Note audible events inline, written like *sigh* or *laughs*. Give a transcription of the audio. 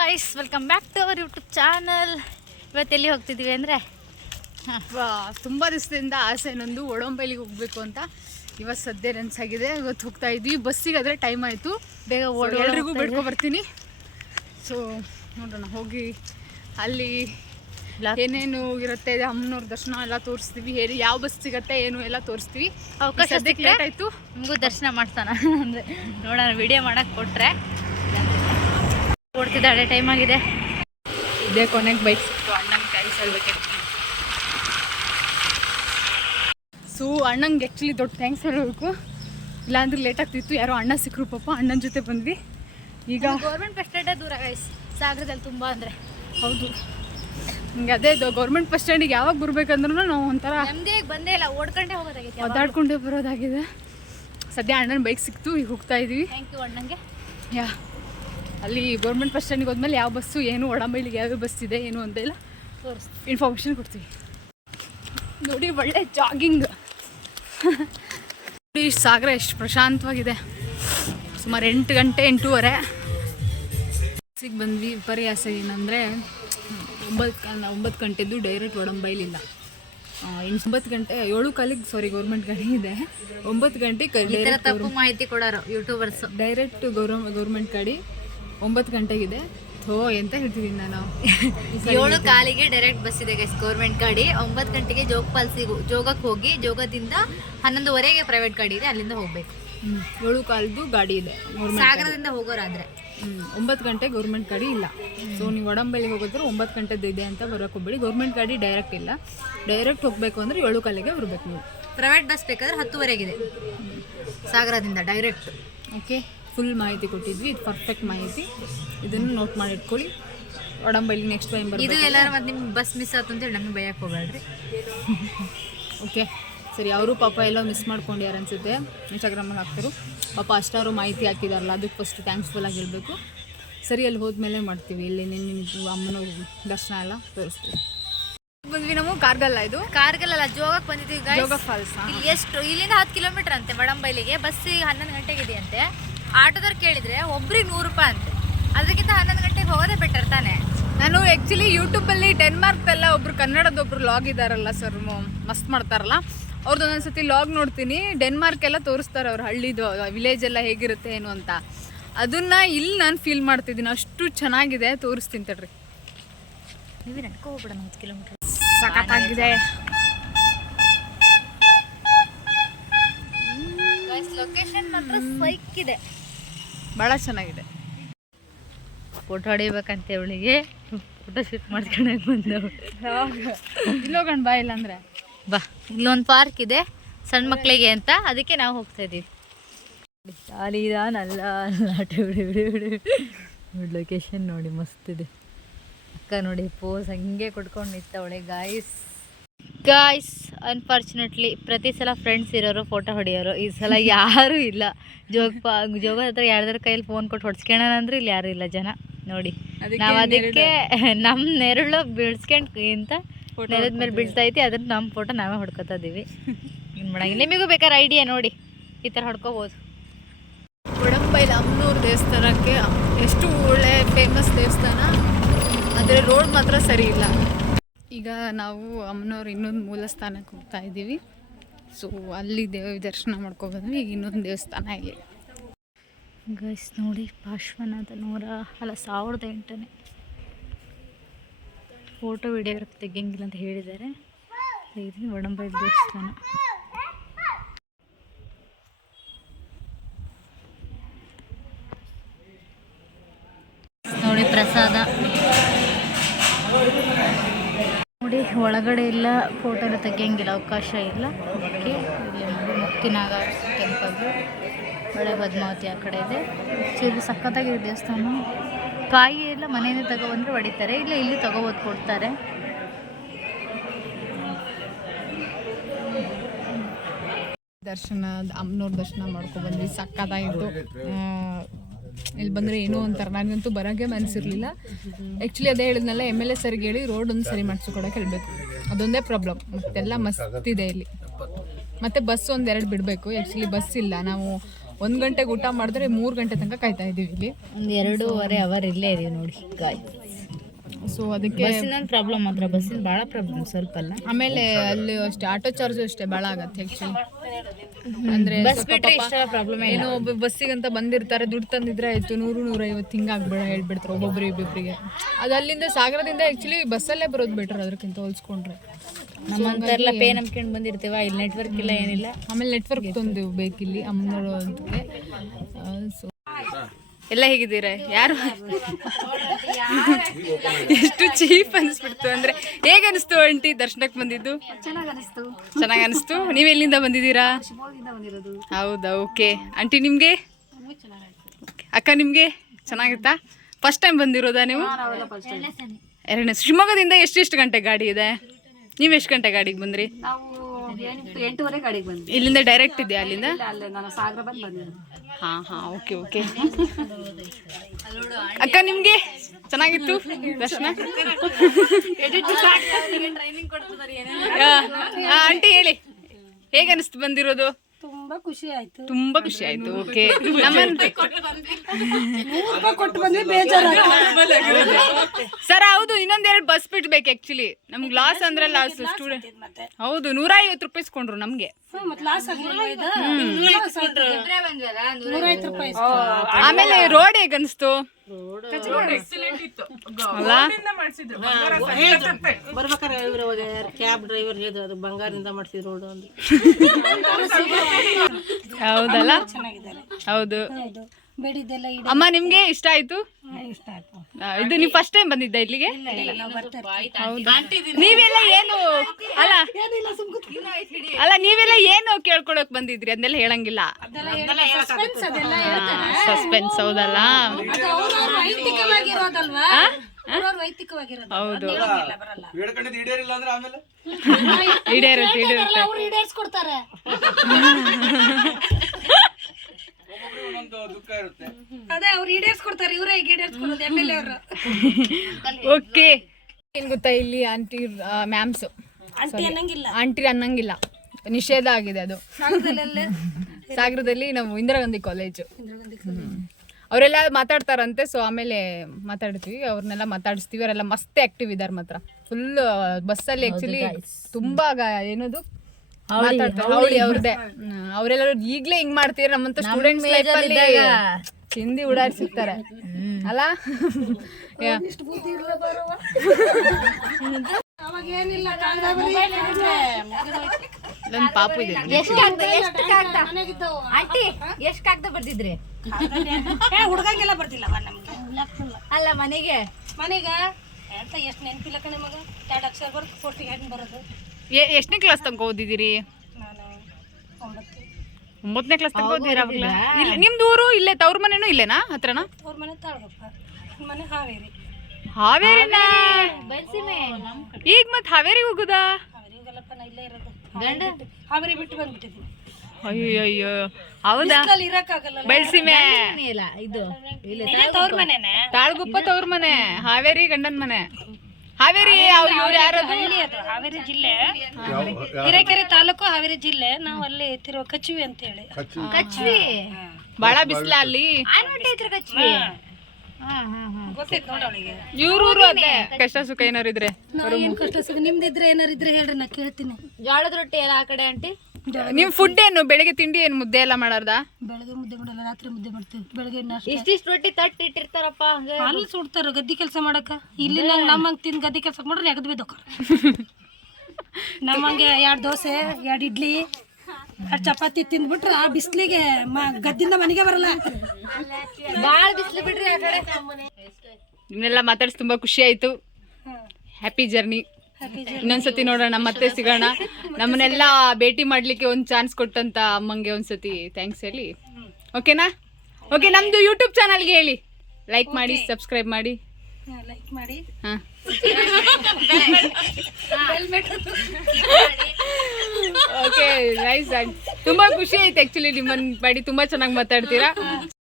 Guys welcome back to our YouTube channel ಇವತ್ತು ಎಲ್ಲಿ ಹೋಗ್ತಿದ್ದೀವಿ ಅಂದರೆ? ತುಂಬ ದಿವಸದಿಂದ ಆಸೆ ನಂದು ಒಳಂಬೈಲಿಗೆ ಹೋಗ್ಬೇಕು ಅಂತ. ಇವತ್ತು ಸದ್ಯ ನೆನ್ಸಾಗಿದೆ ಇವತ್ತು ಹೋಗ್ತಾ ಇದ್ವಿ. ಬಸ್ಸಿಗೆ ಆದರೆ ಟೈಮ್ ಆಯಿತು. ಬೇಗ ಓಡಿ ಎಲ್ರಿಗೂ ಬಿಡ್ಕೊ ಬರ್ತೀನಿ. ಸೊ ನೋಡೋಣ ಹೋಗಿ ಅಲ್ಲಿ ಏನೇನು ಇರುತ್ತೆ ಅಮ್ಮನವ್ರ ದರ್ಶನ ಎಲ್ಲ ತೋರಿಸ್ತೀವಿ. ಹೇಳಿ ಯಾವ ಬಸ್ ಸಿಗತ್ತೆ ಏನು ಎಲ್ಲ ತೋರಿಸ್ತೀವಿ. ಅವಕಾಶ ಲೇಟ್ ಆಯಿತು. ನಿಮಗೂ ದರ್ಶನ ಮಾಡ್ತಾನೆ. *laughs* ಅಂದರೆ ನೋಡೋಣ ವಿಡಿಯೋ ಮಾಡೋಕ್ಕೆ ಕೊಟ್ಟರೆ ಕೊಡ್ತಿದ್ದಾಳೆ ಟೈಮ್ ಆಗಿದೆ. ಇದೇ ಕೊನೆಗೆ ಬೈಕ್. ಸಿಕ್ತು ಅಣ್ಣಂಗೆ ಕೈ ಹೇಳ್ಬೇಕು ಸೊ ಅಣ್ಣಂಗೆ ಆ್ಯಕ್ಚುಲಿ ದೊಡ್ಡ ಥ್ಯಾಂಕ್ಸ್ ಹೇಳಬೇಕು. ಇಲ್ಲಾಂದ್ರೆ ಲೇಟ್ ಆಗ್ತಿತ್ತು ಯಾರೋ ಅಣ್ಣ ಸಿಕ್ಕರು ಪಾಪ ಅಣ್ಣನ ಜೊತೆ ಬಂದ್ವಿ. ಈಗ ಗೌರ್ಮೆಂಟ್ ಬಸ್ ಸ್ಟ್ಯಾಂಡೇ ದೂರ ಗೈಸ್ ಸಾಗರದಲ್ಲಿ ತುಂಬ ಅಂದರೆ. ಹೌದು. ಹಿಂಗೆ ಅದೇ ಗೌರ್ಮೆಂಟ್ ಬಸ್ ಸ್ಟ್ಯಾಂಡಿಗೆ ಯಾವಾಗ ಬರ್ಬೇಕಂದ್ರೂ ನಾವು ಒಂಥರ ಬಂದೇ ಇಲ್ಲ ಓಡ್ಕೊಂಡೇ ಹೋಗೋದಾಗಿದೆ ಒದ್ದಾಡ್ಕೊಂಡೇ ಬರೋದಾಗಿದೆ. ಸದ್ಯ ಅಣ್ಣನ ಬೈಕ್ ಸಿಕ್ತು ಈಗ ಹೋಗ್ತಾ ಇದ್ದೀವಿ ಥ್ಯಾಂಕ್ ಯು ಅಣ್ಣಂಗೆ ಯಾ. ಅಲ್ಲಿ ಗೌರ್ಮೆಂಟ್ ಬಸ್ ಸ್ಟ್ಯಾಂಡಿಗೆ ಹೋದ್ಮೇಲೆ ಯಾವ ಬಸ್ಸು ಏನು ಒಡಂಬೈಲಿಗೆ ಯಾವ ಬಸ್ ಇದೆ ಏನು ಅಂತ ಇಲ್ಲ ಇನ್ಫಾರ್ಮೇಷನ್ ಕೊಡ್ತೀವಿ. ನೋಡಿ ಒಳ್ಳೆ ಜಾಗಿಂಗ್ *laughs* ನೋಡಿ ಇಷ್ಟ್ ಸಾಗರ ಎಷ್ಟು ಪ್ರಶಾಂತವಾಗಿದೆ. ಸುಮಾರು ಎಂಟು ಗಂಟೆ ಎಂಟೂವರೆ. ಬಸ್ಸಿಗೆ ಬಂದ್ವಿ. ವಿಪರ್ಯಾಸ ಏನಂದರೆ ಒಂಬತ್ತು ಒಂಬತ್ತು ಗಂಟೆದ್ದು ಡೈರೆಕ್ಟ್ ಒಡಂಬೈಲಿಲ್ಲ ಇನ್ನು ಒಂಬತ್ತು ಗಂಟೆ ಏಳು ಕಾಲಿಗೆ ಸಾರಿ ಗೌರ್ಮೆಂಟ್ ಗಾಡಿ ಇದೆ. ಒಂಬತ್ತು ಥರ ತಪ್ಪು ಮಾಹಿತಿ ಕೊಡೋರು ಯೂಟ್ಯೂಬರ್ಸ್ ಡೈರೆಕ್ಟ್ ಗೌರ್ ಗೌರ್ಮೆಂಟ್ ಗಾಡಿ. ಒಂಬತ್ತು ಗಂಟೆಗಿದೆ. ಥೋ ಎಂತ ಹೇಳ್ತಿದ್ದೀನಿ ನಾನು? *laughs* ಏಳು ಕಾಲಿಗೆ ಡೈರೆಕ್ಟ್ ಬಸ್ ಇದೆ ಗೈಸ್ ಗೌರ್ಮೆಂಟ್ ಗಾಡಿ. ಒಂಬತ್ತು ಗಂಟೆಗೆ ಜೋಗ ಪಾಲ್ಸಿ ಜೋಗಕ್ಕೆ ಹೋಗಿ ಜೋಗದಿಂದ ಹನ್ನೊಂದುವರೆಗೆ ಪ್ರೈವೇಟ್ ಗಾಡಿ ಇದೆ ಅಲ್ಲಿಂದ ಹೋಗ್ಬೇಕು. ಏಳು ಕಾಲದ್ದು ಗಾಡಿ ಇದೆ ಸಾಗರದಿಂದ ಹೋಗೋರಾದ್ರೆ. ಹ್ಞೂ ಒಂಬತ್ತು ಗಂಟೆ ಗೌರ್ಮೆಂಟ್ ಗಾಡಿ ಇಲ್ಲ. ಸೊ ನೀವು ಒಡಂಬಳಿ ಹೋಗೋದ್ರೆ ಒಂಬತ್ತು ಗಂಟೆದ್ದು ಇದೆ ಅಂತ ಬರೋಕೆ ಹೋಗ್ಬೇಡಿ. ಗೌರ್ಮೆಂಟ್ ಗಾಡಿ ಡೈರೆಕ್ಟ್ ಇಲ್ಲ. ಡೈರೆಕ್ಟ್ ಹೋಗಬೇಕು ಅಂದರೆ ಏಳು ಕಾಲಿಗೆ ಬರಬೇಕು ನೀವು. ಪ್ರೈವೇಟ್ ಬಸ್ ಬೇಕಾದ್ರೆ ಹತ್ತುವರೆಗಿದೆ. ಸಾಗರದಿಂದ ಡೈರೆಕ್ಟ್ ಓಕೆ ಫುಲ್ ಮಾಹಿತಿ ಕೊಟ್ಟಿದ್ವಿ. ಇದು ಪರ್ಫೆಕ್ಟ್ ಮಾಹಿತಿ. ಇದನ್ನು ನೋಟ್ ಮಾಡಿ ಇಟ್ಕೊಳ್ಳಿ. ಒಡಂಬಳ್ಳಿ ನೆಕ್ಸ್ಟ್ ಟೈಮ್ ಇದು ಎಲ್ಲರೂ ಮತ್ತು ನಿಮ್ಗೆ ಬಸ್ ಮಿಸ್ ಆಯ್ತು ಅಂತೇಳಿ ನಮಗೆ ಭಯ ಹೋಗಬೇಡ್ರಿ. ಓಕೆ *laughs* ಸರಿ ಅವರು ಪಾಪ ಎಲ್ಲೋ ಮಿಸ್ ಮಾಡ್ಕೊಂಡ್ಯಾರ ಅನ್ಸುತ್ತೆ. ಇನ್ಸ್ಟಾಗ್ರಾಮಲ್ಲಿ ಹಾಕ್ತಾರೆ. ಪಾಪ ಅಷ್ಟಾರು ಮಾಹಿತಿ ಹಾಕಿದಾರಲ್ಲ ಅದಕ್ಕೆ ಫಸ್ಟ್ ಥ್ಯಾಂಕ್ಸ್ಫುಲ್ ಆಗಿ ಹೇಳಬೇಕು. ಸರಿ ಅಲ್ಲಿ ಹೋದ್ಮೇಲೆ ಮಾಡ್ತೀವಿ. ಇಲ್ಲಿ ನಿನ್ನ ಅಮ್ಮನ ದರ್ಶನ ಎಲ್ಲ ತೋರಿಸ್ತೀವಿ. ಬಂದ್ವಿ ನಾವು ಕಾರ್ಗಲ್ಲ ಇದು? ಕಾರ್ಗಲ್ಲ ಜೋಗಕ್ಕೆ ಬಂದಿದ್ದೀವಿ ಜೋಗ ಯೋಗ ಫಾಲ್ಸ್ ಇಲ್ಲಿ ಎಷ್ಟು ಇಲ್ಲಿಂದ ಹತ್ತು ಕಿಲೋಮೀಟರ್ ಅಂತೆ ಮಡಂಬೈಲಿಗೆ ಬಸ್ ಹನ್ನೊಂದು ಗಂಟೆಗೆ ಇದೆಯಂತೆ. ಆಟೋದವ್ರು ಕೇಳಿದ್ರೆ ಒಬ್ರಿಗೆ ನೂರು ರೂಪಾಯಿ ಅಂತೆ. ಅದಕ್ಕಿಂತ ಹನ್ನೊಂದು ಗಂಟೆಗೆ ಹೋಗೋದೇ ಬೆಟರ್ ತಾನೆ? ನಾನು ಆ್ಯಕ್ಚುಲಿ ಯೂಟ್ಯೂಬಲ್ಲಿ ಡೆನ್ಮಾರ್ಕ್ದೆಲ್ಲ ಒಬ್ರು ಕನ್ನಡದೊಬ್ರು ಲಾಗ್ ಇದ್ದಾರಲ್ಲ ಸರ್ ಮಸ್ತ್ ಮಾಡ್ತಾರಲ್ಲ. ಅವ್ರದ್ದು ಒಂದೊಂದ್ಸತಿ ಲಾಗ್ ನೋಡ್ತೀನಿ. ಡೆನ್ಮಾರ್ಕ್ ಎಲ್ಲ ತೋರಿಸ್ತಾರೆ ಅವ್ರ ಹಳ್ಳಿದು ವಿಲೇಜ್ ಎಲ್ಲ ಹೇಗಿರುತ್ತೆ ಏನು ಅಂತ. ಅದನ್ನ ಇಲ್ಲಿ ನಾನು ಫೀಲ್ ಮಾಡ್ತಿದ್ದೀನಿ. ಅಷ್ಟು ಚೆನ್ನಾಗಿದೆ. ತೋರಿಸ್ತೀನಿ ತಡ್ರಿ. ನೀವೇ ನಡ್ಕೊ ಹೋಗ್ಬಿಡೋಣ ಹತ್ತು ಕಿಲೋಮೀಟರ್ ಸಾಕಾಗಿದೆ ಲೊಕೇಶನ್ ಮಾತ್ರ ಸೈಕ್ ಇದೆ. ಭಾಳ ಚೆನ್ನಾಗಿದೆ. ಫೋಟೋ ಹೊಡಿಬೇಕಂತ ಅವಳಿಗೆ. ಫೋಟೋ ಶೂಟ್ ಮಾಡ್ಕೊಂಡಾಗ ಬಂದವು ಇಲ್ಲೋಗಣ್ ಬಾ ಇಲ್ಲಾಂದ್ರೆ? ಬಾ. ಇಲ್ಲೊಂದು ಪಾರ್ಕ್ ಇದೆ ಸಣ್ಣ ಮಕ್ಕಳಿಗೆ ಅಂತ. ಅದಕ್ಕೆ ನಾವು ಹೋಗ್ತಾ ಇದೀವಿ. ಅಲ್ಲ ಲೊಕೇಶನ್ ನೋಡಿ ಮಸ್ತಿದೆ ಇದೆ. ಅಕ್ಕ ನೋಡಿ ಪೋಸ್ ಹಂಗೆ ಕೊಡ್ಕೊಂಡು ನಿಂತವಳೆ ಗಾಯ್ಸ್ ಗಾಯ್ಸ್ ಅನ್ಫಾರ್ಚುನೇಟ್ಲಿ ಪ್ರತಿ ಸಲ ಫ್ರೆಂಡ್ಸ್ ಇರೋರು ಫೋಟೋ ಹೊಡಿಯೋರು ಈ ಸಲ ಯಾರೂ ಇಲ್ಲ. ಜೋಗ ಜೋಗ ಹತ್ರ ಯಾರ್ದಾರ ಕೈಯಲ್ಲಿ ಫೋನ್ ಕೊಟ್ಟು ಹೊಡ್ಸ್ಕೊಳ್ಳೋಣ ಅಂದ್ರೆ ಇಲ್ಲಿ ಯಾರು ಇಲ್ಲ ಜನ. ನೋಡಿ ನಾವು ಅದಕ್ಕೆ ನಮ್ಮ ನೆರಳು ಬೀಳ್ಸ್ಕೊಂಡ್ ಇಂತ ನೆಲದ ಮೇಲೆ ಬೀಳ್ತಾ ಐತಿ ಅದನ್ನ ನಮ್ಮ ಫೋಟೋ ನಾವೇ ಹೊಡ್ಕೊತಾ ಇದೀವಿ. ಏನು ಮಾಡಂಗಿಲ್ಲ ನಿಮಗೂ ಬೇಕಾದ್ರೆ ಐಡಿಯಾ ನೋಡಿ. ಈ ತರ ಹೊಡ್ಕೋಬೋದು. ಒಡಂಬೈಲ್ ಅಮ್ಮನೂರು ದೇವಸ್ಥಾನಕ್ಕೆ ಎಷ್ಟು ಒಳ್ಳೆ ಫೇಮಸ್ ದೇವಸ್ಥಾನ ಆದರೆ ರೋಡ್ ಮಾತ್ರ ಸರಿ ಇಲ್ಲ. ಈಗ ನಾವು ಅಮ್ಮನವ್ರ ಇನ್ನೊಂದು ಮೂಲ ಸ್ಥಾನಕ್ಕೆ ಹೋಗ್ತಾ ಇದ್ದೀವಿ. ಸೊ ಅಲ್ಲಿ ದೇವ ದರ್ಶನ ಮಾಡ್ಕೊಬಂದ್ವಿ ಈಗ ಇನ್ನೊಂದು ದೇವಸ್ಥಾನ ಇಲ್ಲಿ ಗೈಸ್ ನೋಡಿ ಪಾರ್ಶ್ವನಾಥ ನೂರ ಅಲ್ಲ ಸಾವಿರದ ಎಂಟನೇ ಫೋಟೋ ವಿಡಿಯೋ ತೆಗಿಯಂಗಿಲ್ಲ ಅಂತ ಹೇಳಿದ್ದಾರೆ. ಇದು ಒಡಂಬೈ ದೇವಸ್ಥಾನ. ನೋಡಿ ಪ್ರಸಾದ ನೋಡಿ ಒಳಗಡೆ ಎಲ್ಲ ಫೋಟೋ ತೆಗಿಯಂಗಿಲ್ಲ ಅವಕಾಶ ಇಲ್ಲ. ಓಕೆ ಇಲ್ಲಿ ನೋಡಿ ಮುಕ್ತಿನಾಗ ಟೆಂಪಲ್ ಒಳ್ಳೆ ಪದ್ಮಾವತಿ ಆ ಕಡೆ ಇದೆ. ಇದು ಸಖತ್ತಾಗಿದೆ ದೇವಸ್ಥಾನ. ಕಾಯಿ ಎಲ್ಲ ಮನೆಯಿಂದ ತಗೊಬಂದ್ರೆ ಹೊಡಿತಾರೆ ಇಲ್ಲ ಇಲ್ಲಿ ತಗೋಬೋದು ಕೊಡ್ತಾರೆ. ದರ್ಶನ ಅಮ್ಮನವ್ರ ದರ್ಶನ ಮಾಡ್ಕೊಬಂದ್ವಿ ಸಕ್ಕತ್ತಾಗಿತ್ತು ಆ, ಇಲ್ಲಿ ಬಂದರೆ ಏನೋ ಅಂತಾರೆ? ನನಗಂತೂ ಬರೋಕ್ಕೆ ಮನಸ್ಸಿರಲಿಲ್ಲ ಆ್ಯಕ್ಚುಲಿ ಅದೇ ಹೇಳಿದ್ನಲ್ಲ ಎಂ ಎಲ್ ಎ ಸರ್ಗೆ ಹೇಳಿ ರೋಡ್ ಒಂದು ಸರಿ ಮಾಡಿಸ್ಕೊಡಕ್ಕೆ ಹೇಳಬೇಕು. ಅದೊಂದೇ ಪ್ರಾಬ್ಲಮ್ ಮತ್ತೆಲ್ಲ ಮಸ್ತ್ ಇದೆ ಇಲ್ಲಿ. ಮತ್ತು ಬಸ್ ಒಂದೆರಡು ಬಿಡಬೇಕು. ಆ್ಯಕ್ಚುಲಿ ಬಸ್ ಇಲ್ಲ. ನಾವು ಒಂದು ಗಂಟೆಗೆ ಊಟ ಮಾಡಿದ್ರೆ ಮೂರು ಗಂಟೆ ತನಕ ಕಾಯ್ತಾ ಇದ್ದೀವಿ ಇಲ್ಲಿ. ಒಂದು ಎರಡೂವರೆ ಅವರ್ ಇಲ್ಲೇ ಇದೀವಿ ನೋಡಿ. ಗಾಯ್ ಸೊ ಅದಕ್ಕೆ ಇನ್ನೊಂದು ಪ್ರಾಬ್ಲಮ್ ಮಾತ್ರ. ಬಸ್ಸಿನ ಭಾಳ ಪ್ರಾಬ್ಲಮ್ ಸ್ವಲ್ಪ ಅಲ್ಲ. ಆಮೇಲೆ ಅಲ್ಲಿ ಅಷ್ಟೇ ಆಟೋ ಚಾರ್ಜು ಅಷ್ಟೇ ಭಾಳ ಆಗತ್ತೆ ಆ್ಯಕ್ಚುಲಿ ಅಂದರೆ ಪ್ರಾಬ್ಲಮ್ ಏನೋ ಒಬ್ಬ ಬಸ್ಸಿಗಂತ ಬಂದಿರ್ತಾರೆ ದುಡ್ಡು ತಂದಿದ್ರೆ ಆಯ್ತು ನೂರು ನೂರೈವತ್ತು ಹಿಂಗ್ ಆಗ್ಬೇಡ ಹೇಳ್ಬಿಡ್ತಾರೆ ಒಬ್ಬೊಬ್ರು ಇಬ್ಬೊಬ್ರಿಗೆ. ಅದು ಅಲ್ಲಿಂದ ಸಾಗರದಿಂದ ಬಸ್ ಬಸ್ಸಲ್ಲೇ ಬರೋದು ಬೆಟರ್ ಅದಕ್ಕಿಂತ ಹೋಲ್ಸ್ಕೊಂಡ್ರೆ. ನಮ್ಮಂತೆಲ್ಲ ಪೇ ನಂಬ್ಕೊಂಡು ಬಂದಿರ್ತೀವ ಇಲ್ಲಿ ನೆಟ್ವರ್ಕ್ ಇಲ್ಲ ಏನಿಲ್ಲ. ಆಮೇಲೆ ನೆಟ್ವರ್ಕ್ ತಂದು ಬೇಕಿಲ್ಲಿ ಅಮ್ಮನೋಡು ಅಂತ ಸೊ ಎಲ್ಲ ಹೇಗಿದ್ದೀರಾ? ಯಾರು? *laughs* ಎಷ್ಟು ಚೀಪ್ ಅನಿಸ್ಬಿಡ್ತು ಅಂದ್ರೆ ಹೇಗೆ ಅನಿಸ್ತು ಆಂಟಿ ದರ್ಶನಕ್ಕೆ ಬಂದಿದ್ದು? ಚೆನ್ನಾಗಿ ಅನಿಸ್ತು. ನೀವು ಎಲ್ಲಿಂದ ಬಂದಿದ್ದೀರಾ? ಹೌದಾ ಓಕೆ. ಆಂಟಿ ನಿಮಗೆ? ಅಕ್ಕ ನಿಮಗೆ? ಚೆನ್ನಾಗಿತ್ತಾ ಫಸ್ಟ್ ಟೈಮ್ ಬಂದಿರೋದಾ ನೀವು? ಎರಡನೇ ಶಿವಮೊಗ್ಗದಿಂದ ಎಷ್ಟು ಗಂಟೆ ಗಾಡಿ ಇದೆ? ನೀವು ಎಷ್ಟು ಗಂಟೆ ಗಾಡಿಗೆ ಬಂದ್ರಿ? ನಾವು ಎಂಟೂವರೆ ಗಾಡಿಗೆ ಬಂದ್ವಿ ಇಲ್ಲಿಂದ ಡೈರೆಕ್ಟ್ ಇದೆಯಾ ಅಲ್ಲಿಂದ? ಅಲ್ಲೇ ನಾನು ಸಾಗರ ಬಂದು ಬಂದಿರೋದು ಹಾ ಹಾ ಓಕೆ ಓಕೆ ಅಕ್ಕ ನಿಮ್ಗೆ? ಚೆನ್ನಾಗಿತ್ತು ದರ್ಶನ? ಆಂಟಿ ಹೇಳಿ. ಹೇಗೆ ಅನಿಸ್ತು ಬಂದಿರೋದು? ತುಂಬಾ ಖುಷಿ ಆಯ್ತು. ತುಂಬಾ ಖುಷಿ ಆಯ್ತು. ಓಕೆ. ಕೊಟ್ಟು ಬಂದ್ವಿ. ಬೇಜಾರು ಸರ್ ಹೌದು ಇನ್ನೊಂದೆರಡು ಬಸ್ ಬಿಡ್ಬೇಕು ಆಕ್ಚುಲಿ ನಮ್ಗೆ ಲಾಸ್ ಅಂದ್ರೆ ಲಾಸ್ ಸ್ಟೂಡೆಂಟ್ ಮತ್ತೆ. ಹೌದು ನೂರ ಐವತ್ತು ರೂಪಾಯಿ ಇಸ್ಕೊಂಡ್ರು ನಮ್ಗೆ. ಮತ್ತೆ ಲಾಸ್ ಆಗಿಲ್ವಾ ಇದು ನೂರೈವತ್ತು ರೂಪಾಯಿ ಆಮೇಲೆ ರೋಡ್ ಹೇಗೆ ಅನಿಸ್ತು ಅಲ್ಲ? ಬರ್ಬೇಕಾರೆ ಇವರು ಕ್ಯಾಬ್ ಡ್ರೈವರ್ ಹೇಳಿದ್ರು ಅದು ಬಂಗಾರದಿಂದ ಮಾಡ್ಸಿದ್ರು ರೋಡ್ ಅಂತ. ಹೌದಲ್ಲ? ಚೆನ್ನಾಗಿದ್ದಾರೆ. ಹೌದು. ಅಮ್ಮ ನಿಮ್ಗೆ ಇಷ್ಟ ಆಯ್ತು? ಇಷ್ಟ ಆಯ್ತು. ಇದು ನೀವು ಫಸ್ಟ್ ಟೈಮ್ ಬಂದಿದ್ದ ಇಲ್ಲಿಗೆ? ನೀವೆಲ್ಲ ಏನು ಅಲ್ಲ. ಅಲ್ಲ ನೀವೆಲ್ಲ ಏನು ಕೇಳ್ಕೊಳಕ್ ಬಂದಿದ್ರಿ? ಅದನ್ನೆಲ್ಲ ಹೇಳಂಗಿಲ್ಲ. ಸಸ್ಪೆನ್ಸ್ ಹೌದಲ್ಲ? ವೈಯಕ್ತಿಕವಾಗಿರೋದು. ಹೌದು. ಹೇಳಂಗಿಲ್ಲ, ಬರಲ್ಲ. ಬೇಡ್ಕೊಂಡಿದ್ದು ಈಡೇರಿಲ್ಲ ಅಂದ್ರೆ ಆಮೇಲೆ? *laughs* ಈಡೇರುತ್ತೆ ಈಡೇರುತ್ತೆ ಅವ್ರು ಈಡೇರಿಸ್ಕೊಡ್ತಾರೆ. ಒಬ್ಬೊಬ್ರಿಗೆ ಒಂದೊಂದು ದುಃಖ ಇರುತ್ತೆ. ಅದೇ ಅವ್ರು ಈಡೇರಿಸ್ಕೊಡ್ತಾರೆ. ಇವರೇ ಈಗ ಈಡೇರಿಸ್ಕೊಡೋದು ಎಂ ಎಲ್ ಎ ಅವರು. ಓಕೆ. ಏನ್ ಗೊತ್ತಾ ಇಲ್ಲಿ ಆಂಟಿ ಮ್ಯಾಮ್ಸ್? ಆಂಟಿ ಅನ್ನಂಗಿಲ್ಲ. ಆಂಟಿ ಅನ್ನಂಗಿಲ್ಲ. ನಿಷೇಧ ಆಗಿದೆ ಅದು. ಸಾಗರದಲ್ಲಿ ನಾವು ಇಂದಿರಾ ಗಾಂಧಿ ಕಾಲೇಜು. ಅವರೆಲ್ಲ ಮಾತಾಡ್ತಾರಂತೆ ಸೊ ಆಮೇಲೆ ಮಾತಾಡ್ತೀವಿ. ಅವ್ರನ್ನೆಲ್ಲ ಮಾತಾಡಿಸ್ತೀವಿ. ಅವರೆಲ್ಲ ಮಸ್ತ್ ಆಕ್ಟಿವ್ ಇದಾರೆ ಮಾತ್ರ. ಫುಲ್ ಬಸ್ಸಲ್ಲಿ ಆ್ಯಕ್ಚುಲಿ ತುಂಬಾ ಗ- ಏನದು? ಮಾತಾಡ್ತಾರೆ. ಅವಳಿ ಅವ್ರದ್ದೇ ಅವರೆಲ್ಲರೂ ಈಗ್ಲೇ ಹಿಂಗ್ ಮಾಡ್ತೀರ? ನಮ್ಮಂತ ಸ್ಟೂಡೆಂಟ್ಸ್ ಲೈಫ್ ಅಲ್ಲಿ ಚಿಂದಿ ಉಡಾಡ್ಸಿರ್ತಾರೆ ಅಲ್ಲ? *laughs* ಯಾ. ಇಷ್ಟು ಬುದ್ಧಿ ಇರಲ್ಲ ಬರವ *laughs* ಅವಾಗ ಏನಿಲ್ಲ ಕಾಗದ ಬರೀ ಇಲ್ಲೊಂದ್ ಪಾಪು ಇದೆ. ಆಂಟಿ ಎಷ್ಟು ಕಾಗ್ದ ಬರ್ತಿದ್ರಿ ಏ ಹುಡುಗಂಗೆಲ್ಲ ಬರ್ತಿಲ್ಲವ ನಮ್ಗೆ. ಅಲ್ಲ ಮನೆಗೆ? ಮನೆಗ? ಹೇಳ್ತಾ ಎಷ್ಟು ನೆನಪಿಲ್ಲ ಕಣೆ ಮಗ. ಎರಡು ಅಕ್ಷರ ಬರ್ತು ಫೋರ್ಟಿ ಹೆಣ್ಣು ಬರೋದು? ಎಷ್ಟನೇ ಕ್ಲಾಸ್ ತನಕ ಓದಿದಿರಿ ನಾನು ಒಂಬತ್ತು. ಒಂಬತ್ತನೇ ಕ್ಲಾಸ್ ತನಕ ಓದಿದಿರ ಇಲ್ಲ ನಿಮ್ದು ಊರು ಇಲ್ಲೇ ತವ್ರ ಮನೆನೂ ಇಲ್ಲೇನಾ ಹತ್ರನಾ? ಅವ್ರ ಮನೆ ತಾಳ್ಗಪ್ಪ. ಮನೆ ಹಾವೇರಿ. ಹಾವೇರಿನಾ? ಈಗ ಮತ್ತೆ ಹಾವೇರಿ ಹೋಗುದಾ? ಹಾವೇರಿ ಹೋಗಲ್ಲಪ್ಪ ನಾ ಇಲ್ಲೇ ಇರೋದು. ಹಾವೇರಿ ಬಿಟ್ಟು- ಹಾವೇರಿ ಬಿಟ್ಟು ಬಂದ್ಬಿಟ್ಟಿದ್ದೀನಿ. ಅಯ್ಯೋ ಅಯ್ಯೋ ಹೌದಾ ಅಲ್ಲಿ ಇರಕ್ಕಾಗಲ್ಲ ಬೆಳ್ಸಿಮೆ ಇಲ್ಲ ಇದು. ಇಲ್ಲ ತವ್ರ ಮನೆನೇ? ತಾಳ್ಗುಪ್ಪ ತವ್ರ ಮನೆ. ಹಾವೇರಿ ಗಂಡನ್ ಮನೆ. ಹಾವೇರಿ ಅವ್ರು ಇವ್ರು ಹಾವೇರಿ ಜಿಲ್ಲೆ. ಹಿರೇಕೆರೆ ತಾಲೂಕು ಹಾವೇರಿ ಜಿಲ್ಲೆ. ನಾವು ಅಲ್ಲಿ ಎತ್ತಿರುವ ಕಚುವಿ ಅಂತ ಹೇಳಿ ಕಚ್ವಿ ಬಾಳ ಬಿಸಿಲ ಅಲ್ಲಿ. ಆನ್ವಟ್ಟೈತ್ರ ಕಚ್ವಿ ಗೊತ್ತೈತೆ ನೋಡಿ ಅವಳಿಗೆ. ಇವ್ರ ಊರು ಅದೇ. ಕಷ್ಟ ಸುಖ ಏನಾರು ಇದ್ರೆ. ಕಷ್ಟ ಸುಖ? ನಿಮ್ದಿದ್ರೆ ಏನಾರು ಇದ್ರೆ ಹೇಳ್ರಿ ನಾ ಕೇಳ್ತೀನಿ. ಜೋಳದ ರೊಟ್ಟಿ ಎಲ್ಲ ಆ ಕಡೆ ಆಂಟಿ? ನಿಮ್ ಫುಡ್ ಏನು? ಬೆಳಗ್ಗೆ ತಿಂಡಿ ಏನು ಮುದ್ದೆ ಎಲ್ಲ ಮಾಡಾರ್ದ? ಬೆಳಗ್ಗೆ ಮುದ್ದೆ ಮಾಡಲ್ಲ ರಾತ್ರಿ ಮುದ್ದೆ ಮಾಡ್ತೀವಿ. ಬೆಳಗ್ಗೆ ನಾಷ್ಟ. ಇಷ್ಟಿಷ್ಟು ರೊಟ್ಟಿ ತಟ್ಟಿ ಇಟ್ಟಿರ್ತಾರಪ್ಪ ಹಂಗ. ಅಲ್ಲಿ ಸುಡ್ತಾರ ಗದ್ದಿ ಕೆಲಸ ಮಾಡಕ ಇಲ್ಲಿ. ನಂಗೆ ನಮ್ಮಂಗೆ ತಿಂದು ಗದ್ದಿ ಕೆಲಸ ಮಾಡ್ರೆ ನೆಗದು ಬಿದ್ದೋಕರ್. ನಮ್ಮಂಗೆ ಎರಡು ದೋಸೆ ಎರಡು ಇಡ್ಲಿ ಎರಡು ಚಪಾತಿ ತಿಂದ್ಬಿಟ್ರೆ ಆ ಬಿಸಿಲಿಗೆ ಮ ಗದ್ದಿಂದ ಮನೆಗೆ ಬರಲ್ಲ. ಭಾಳ ಬಿಸ್ಲು ಬಿಡ್ರಿ ಆ ಕಡೆ. ನಿಮ್ನೆಲ್ಲ ಮಾತಾಡ್ಸಿ ತುಂಬಾ ಖುಷಿ ಆಯ್ತು. ಹ್ಯಾಪಿ ಜರ್ನಿ ಇನ್ನೊಂದ್ಸತಿ ನೋಡೋಣ ಮತ್ತೆ ಸಿಗೋಣ. ನಮ್ಮನ್ನೆಲ್ಲ ಭೇಟಿ ಮಾಡ್ಲಿಕ್ಕೆ ಒಂದು ಚಾನ್ಸ್ ಕೊಟ್ಟಂತ ಅಮ್ಮಂಗೆ ಒಂದ್ಸತಿ ಥ್ಯಾಂಕ್ಸ್ ಹೇಳಿ. ಓಕೆನಾ ಓಕೆ ನಮ್ದು ಯೂಟ್ಯೂಬ್ ಚಾನಲ್ಗೆ ಹೇಳಿ. ಲೈಕ್ ಮಾಡಿ ಸಬ್ಸ್ಕ್ರೈಬ್ ಮಾಡಿ. ಲೈಕ್ ಮಾಡಿ. ಓಕೆ ನೈಸ್ ತುಂಬಾ ಖುಷಿ ಆಯ್ತು ಆಕ್ಚುಲಿ ನಿಮ್ಮನ್ನ ಮಾಡಿ ತುಂಬಾ ಚೆನ್ನಾಗಿ ಮಾತಾಡ್ತೀರಾ.